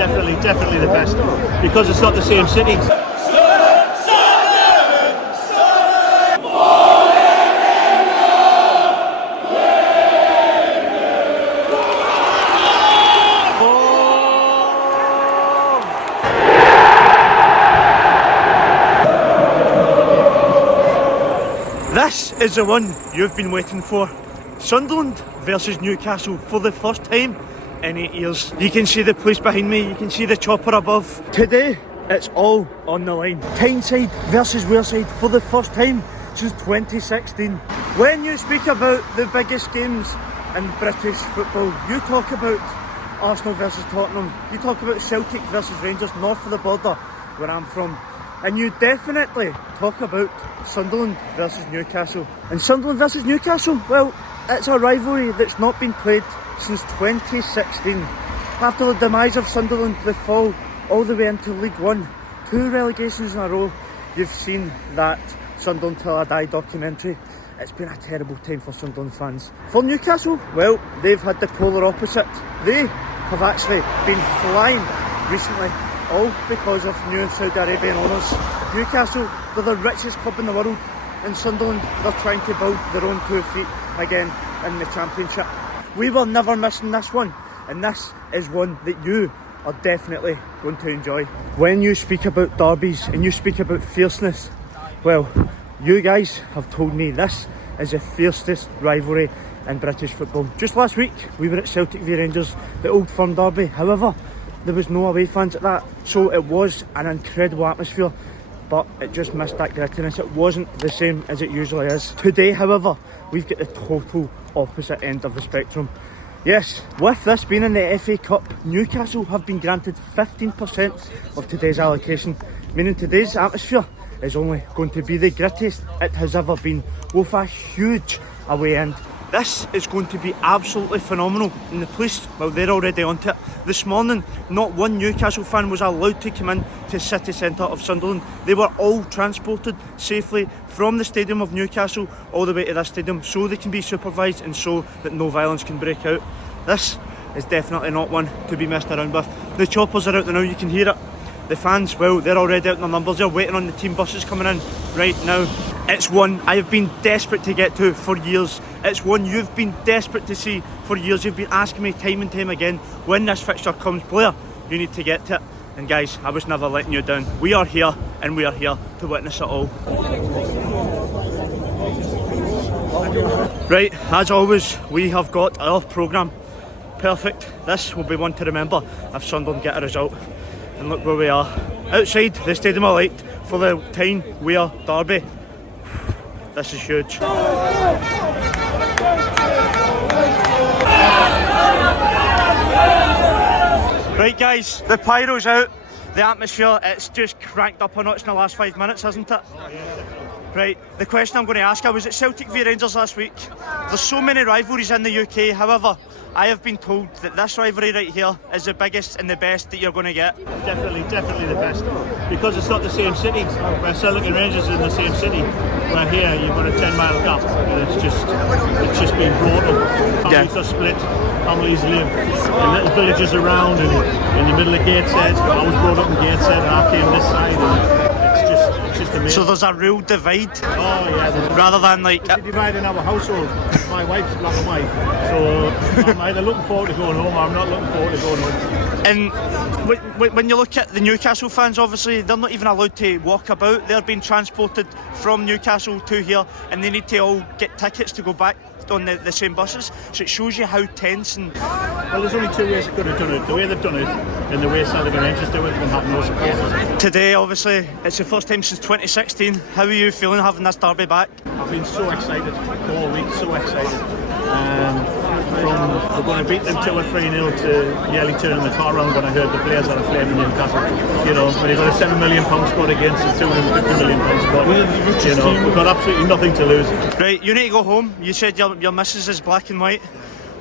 definitely the best, because it's not the same city. This is the one you've been waiting for. Sunderland versus Newcastle for the first time in 8 years. You can see the place behind me, you can see the chopper above. Today, it's all on the line. Tyneside versus Wearside for the first time since 2016. When you speak about the biggest games in British football, you talk about Arsenal versus Tottenham, you talk about Celtic versus Rangers, north of the border where I'm from. And you definitely talk about Sunderland versus Newcastle. And Sunderland versus Newcastle, well, it's a rivalry that's not been played since 2016. After the demise of Sunderland, the fall all the way into League One, 2 relegations in a row, you've seen that Sunderland Till I Die documentary. It's been a terrible time for Sunderland fans. For Newcastle, well, they've had the polar opposite. They have actually been flying recently, all because of new Saudi Arabian owners. Newcastle, they're the richest club in the world, and Sunderland, they're trying to build their own 2 feet again in the Championship. We were never missing this one, and this is one that you are definitely going to enjoy. When you speak about derbies and you speak about fierceness, well, you guys have told me this is the fiercest rivalry in British football. Just last week, we were at Celtic v Rangers, the Old Firm derby. However, there was no away fans at that, so it was an incredible atmosphere, but it just missed that grittiness. It wasn't the same as it usually is. Today, however, we've got the total opposite end of the spectrum. Yes, with this being in the FA Cup, Newcastle have been granted 15% of today's allocation, meaning today's atmosphere is only going to be the grittiest it has ever been, with a huge away end. This is going to be absolutely phenomenal, and the police, well, they're already onto it. This morning, not one Newcastle fan was allowed to come in to city centre of Sunderland. They were all transported safely from the stadium of Newcastle all the way to this stadium, so they can be supervised and so that no violence can break out. This is definitely not one to be messed around with. The choppers are out there now, you can hear it. The fans, well, they're already out in their numbers. They're waiting on the team buses coming in right now. It's one I have been desperate to get to for years. It's one you've been desperate to see for years. You've been asking me time and time again, when this fixture comes, Blair, you need to get to it. And guys, I was never letting you down. We are here, and we are here to witness it all. Right, as always, we have got our programme. Perfect. This will be one to remember if Sunderland get a result. And look where we are, outside the Stadium of Light for the Tyne Wear derby. This is huge. Right guys, the pyro's out, the atmosphere, it's just cranked up a notch in the last 5 minutes, hasn't it? Right, the question I'm going to ask, I was at Celtic v Rangers last week. There's so many rivalries in the UK, however, I have been told that this rivalry right here is the biggest and the best that you're going to get. Definitely the best, because it's not the same city. Where Celtic and Rangers are in the same city, where here you've got a 10-mile gap, and it's just been brutal. Families are split, families live in little villages around, and in the middle of Gateshead. I was brought up in Gateshead, and I came this side, and it's just amazing. So there's a real divide. Oh yeah, rather than like it's a divide in our household. My wife's black and white, so I'm either looking forward to going home or I'm not looking forward to going home. And when you look at the Newcastle fans, obviously they're not even allowed to walk about. They're being transported from Newcastle to here, and they need to all get tickets to go back on the same buses. So it shows you how tense and... Well, there's only 2 ways they could have done it. The way they've done it and the way Celtic and Rangers do it and have no supporters. Today, obviously, it's the first time since 2016. How are you feeling having this derby back? I've been so excited all week, so excited. From we're going to beat them 2 or 3-0 to nearly turning the car around when I heard the players are afraid of Newcastle. You know, when you've got a £7 million squad against a £250 million squad, you know, we've got absolutely nothing to lose. Right, you need to go home. You said your missus is black and white,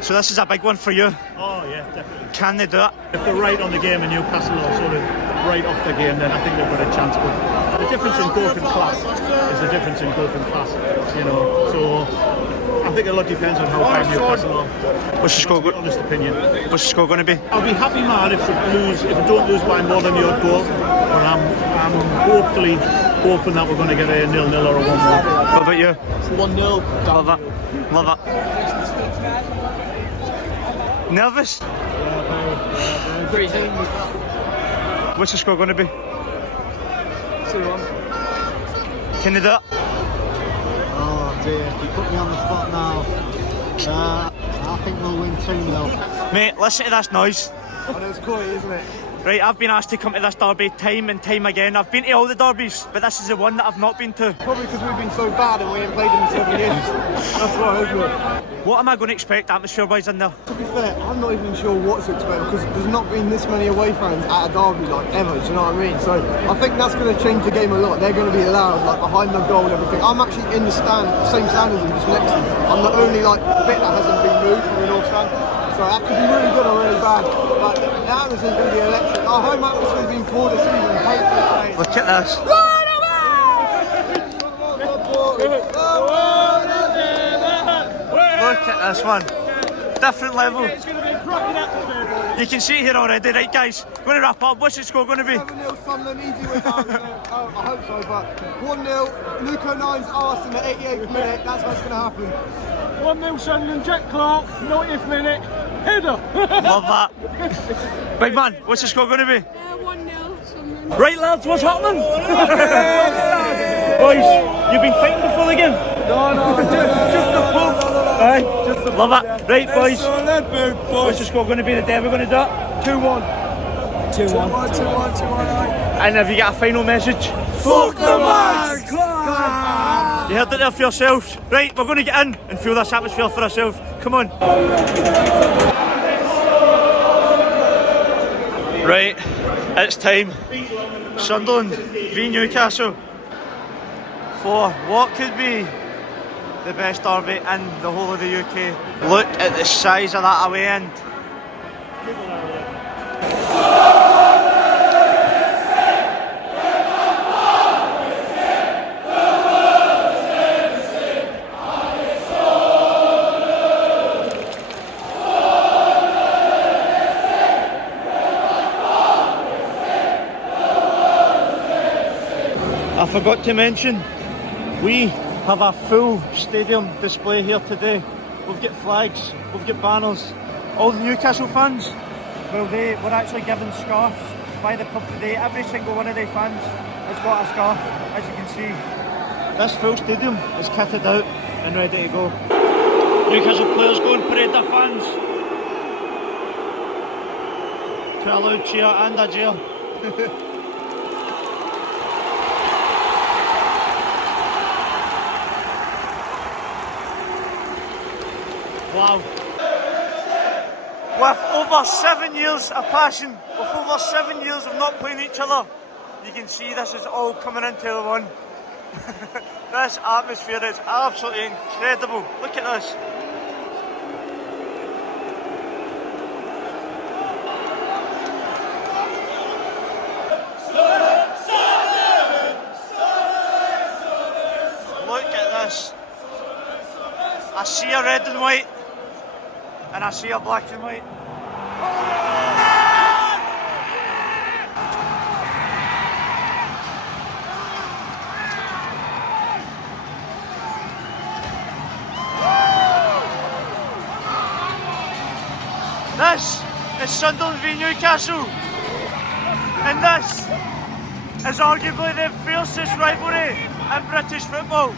so this is a big one for you. Oh yeah, definitely. Can they do it? If they're right on the game and Newcastle are sort of right off the game, then I think they've got a chance. But the difference in growth and class is the difference in growth and class. You know, so I think a lot depends on how bad Newcastle are. What's the score? Honest opinion. What's the score going to be? I'll be happy, man, if we don't lose by more than the odd goal. But I'm hoping that we're going to get a 0-0 or a 1-1. What about you? 1-0. Love it. Love it. Nervous? Freezing. What's the score going to be? 2-1. Can you do it? Oh dear, you put me on the spot now. I think we'll win 2-0. Mate, listen to this noise. I know it's quite, isn't it? Right, I've been asked to come to this derby time and time again. I've been to all the derbies, but this is the one that I've not been to. Probably because we've been so bad and we ain't played them in 7 years. That's why, isn't it? What am I going to expect atmosphere-wise in there? To be fair, I'm not even sure what to expect because there's not been this many away fans at a derby like ever, do you know what I mean? So I think that's going to change the game a lot. They're going to be loud, like behind the goal and everything. I'm actually in the stand, same stand as them, just next to them. I'm the only bit that hasn't been moved from the north stand. So that could be really good or really bad. But the atmosphere is going to be electric. Our home atmosphere has been poor this season. Hopefully today. Look at this. Look at this one. Different level. It's going to be a cracking atmosphere, boys. You can see it here already, right guys? We're going to wrap up. What's the score going to be? 7-0 Sunderland, easy win out. I hope so, but 1-0. Luco 9's arse in the 88th minute. That's what's going to happen. 1-0 Sunderland, Jack Clark, 90th minute, header. Love that. Right man, what's the score going to be? 1-0 Sunderland. Right lads, what's happening? Boys, you've been fighting before the game? No, just the pub. Aye, love it. Right boys, what's the score going to be the day we're going to do it? 2-1. 2-1. And have you got a final message? Fuck the man! You heard it there for yourselves. Right, we're going to get in and feel this atmosphere for ourselves. Come on. Right, it's time. Sunderland v Newcastle for what could be the best derby in the whole of the UK. Look at the size of that away end. I forgot to mention, we have a full stadium display here today. We've got flags, we've got banners. All the Newcastle fans, well, they were actually given scarves by the club today. Every single one of their fans has got a scarf, as you can see. This full stadium is kitted out and ready to go. Newcastle players go and parade their fans to a loud cheer and a jeer. Wow. With over 7 years of passion, with over 7 years of not playing each other, you can see this is all coming into the one. This atmosphere is absolutely incredible. Look at this. Look at this. I see a red and white. And I see a black and white. This is Sunderland v Newcastle. And this is arguably the fiercest rivalry in British football.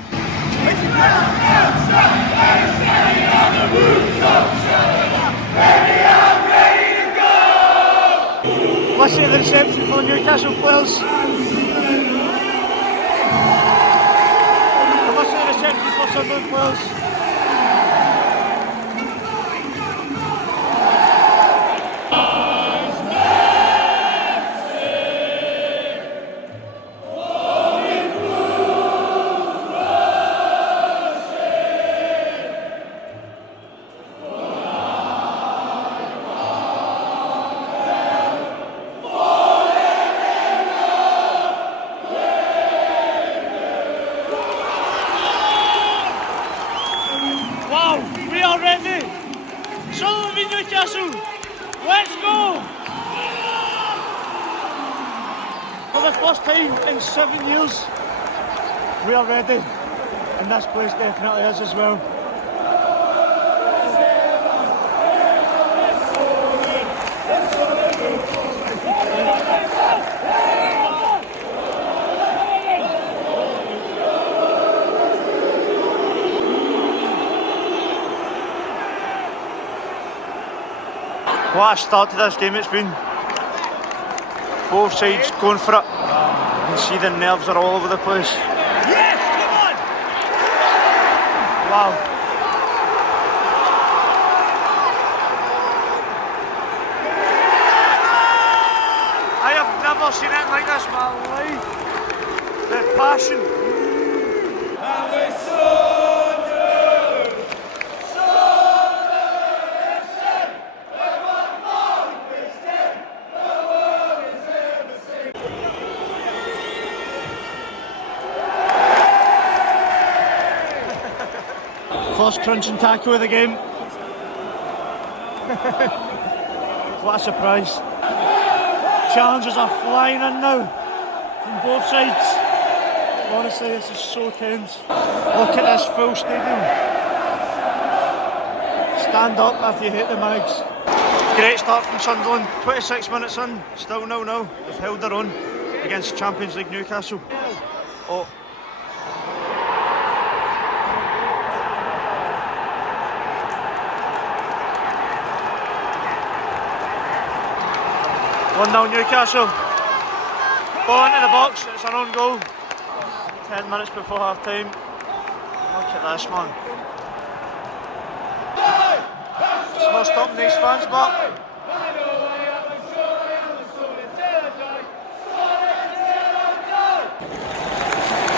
Listen to the reception for the Newcastle players. Listen to the reception for Sunderland players. the first time in 7 years, we are ready, and this place definitely is as well. What a start to this game it's been. Both sides going for it. You can see the nerves are all over the place. Yes, come on! Wow. I have never seen it like this in my life. The passion. First crunching tackle of the game. What a surprise. Challenges are flying in now from both sides. Honestly, this is so tense. Look at this full stadium. Stand up if you hate the mags. Great start from Sunderland. 26 minutes in, still 0-0. They've held their own against Champions League Newcastle. Oh. Now Newcastle. Ball into the box, it's an own goal. 10 minutes before half time. Look at this, man. It's not stopping these fans, but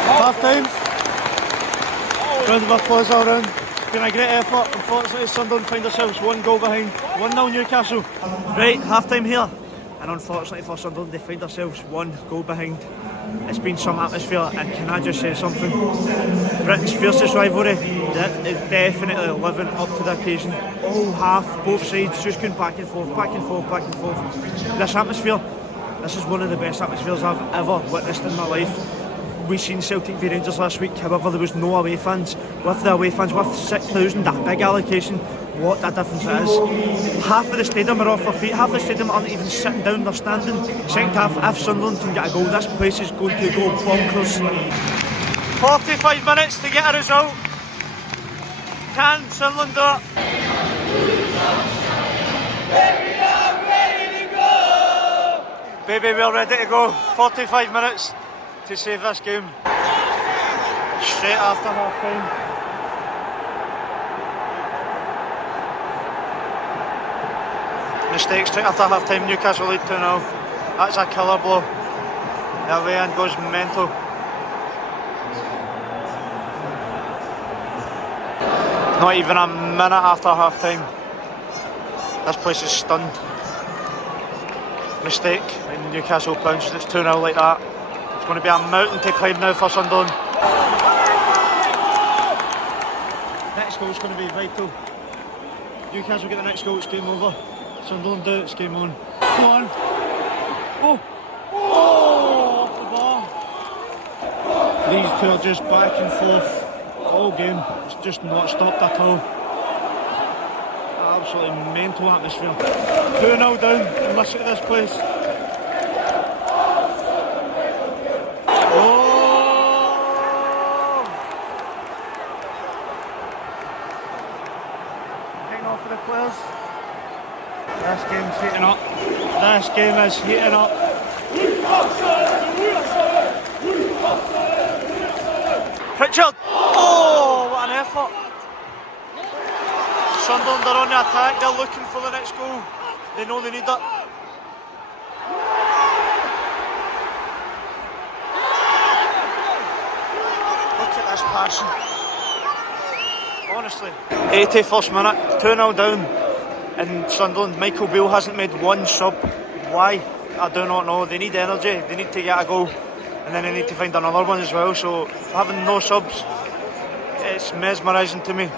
half time. Round of applause all round. It's been a great effort. Unfortunately, Sunderland find themselves 1 goal behind. 1-0 Newcastle. Right, half time here. And unfortunately for Sunderland, they find themselves 1 goal behind. It's been some atmosphere, and can I just say something? Britain's fiercest rivalry, that is definitely living up to the occasion. All half, both sides, just going back and forth, back and forth, back and forth. This atmosphere, this is one of the best atmospheres I've ever witnessed in my life. We seen Celtic v Rangers last week, however there was no away fans. With the away fans, with 6,000, that big allocation, what a difference it is. Half of the stadium are off their feet, half of the stadium aren't even sitting down, they're standing. Second half, if Sunderland can get a goal, this place is going to go bonkers. 45 minutes to get a result. Can Sunderland do it? Baby, we're ready to go. 45 minutes to save this game. Straight after half time. Mistake straight after half time, Newcastle lead 2-0. That's a killer blow. The away end goes mental. Not even a minute after half time. This place is stunned. Mistake, and Newcastle pounced. It's 2-0 like that. It's going to be a mountain to climb now for Sunderland. Next goal is going to be vital. Newcastle get the next goal, it's game over. Sunderland do it, it's game on. Come on. Oh! Oh! Off the bar. These two are just back and forth all game. It's just not stopped at all. Absolutely mental atmosphere. 2-0 down, and listen to this place. Oh! Hang on for the players. This game's heating up. This game is heating up. Pritchard! Oh, what an effort! Sunderland are on the attack, they're looking for the next goal. They know they need it. Look at this passion. Honestly. 81st minute, 2-0 down. And Sunderland, Michael Beale hasn't made 1 sub. Why? I do not know. They need energy, they need to get a goal. And then they need to find another one as well. So having no subs, it's mesmerising to me.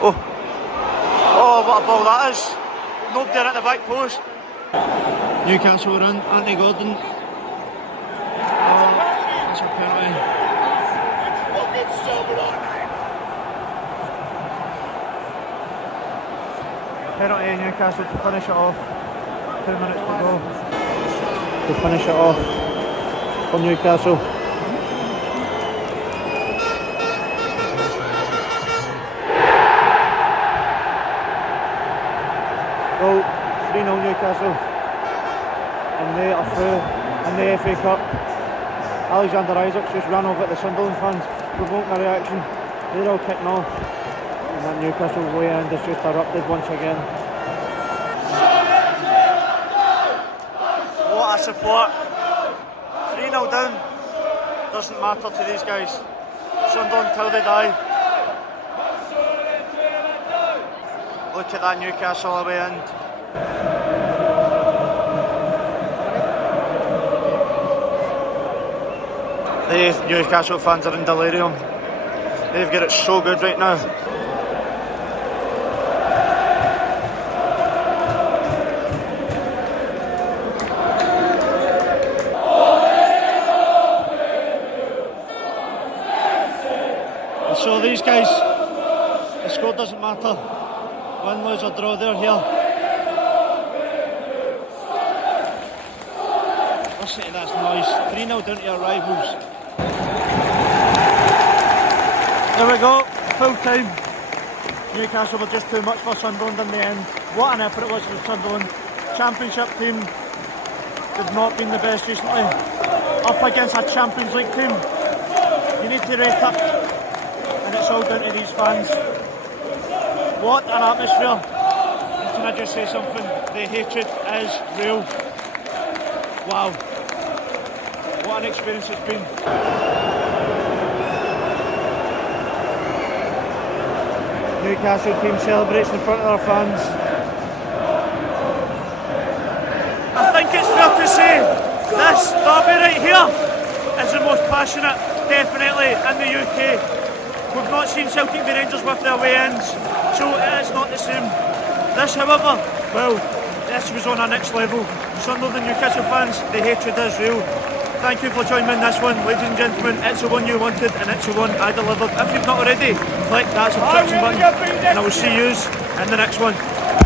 Oh, what a ball that is. Nobody at the back post. Newcastle are in, Anthony Gordon. That's a penalty. Penalty in Newcastle to finish it off. 2 minutes to go. To finish it off for Newcastle. Well, 3-0 Newcastle. And they are through in the FA Cup. Alexander Isaacs just ran over at the Sunderland fans, provoking a reaction. They're all kicking off. And that Newcastle way end has just erupted once again. What a support. 3-0 down. Doesn't matter to these guys. Sunderland till they die. Look at that Newcastle away end. The Newcastle fans are in delirium. They've got it so good right now. And so these guys, the score doesn't matter. Win, lose or draw, they're here. Listen to this noise. 3-0 down to our rivals. There we go, full time. Newcastle were just too much for Sunderland in the end. What an effort it was for Sunderland. Championship team, they've not been the best recently. Up against a Champions League team, you need to rate up. And it's all down to these fans. What an atmosphere. And can I just say something? The hatred is real. Wow. What an experience it's been. Newcastle team celebrates in front of their fans. I think it's fair to say this derby right here is the most passionate, definitely, in the UK. We've not seen Celtic v Rangers with their away ends, so it is not the same. This, however, well, this was on a next level. Sunderland and Newcastle fans, the hatred is real. Thank you for joining me in this one, ladies and gentlemen. It's the one you wanted and it's the one I delivered. If you've not already, click that subscription button and I will see you in the next one.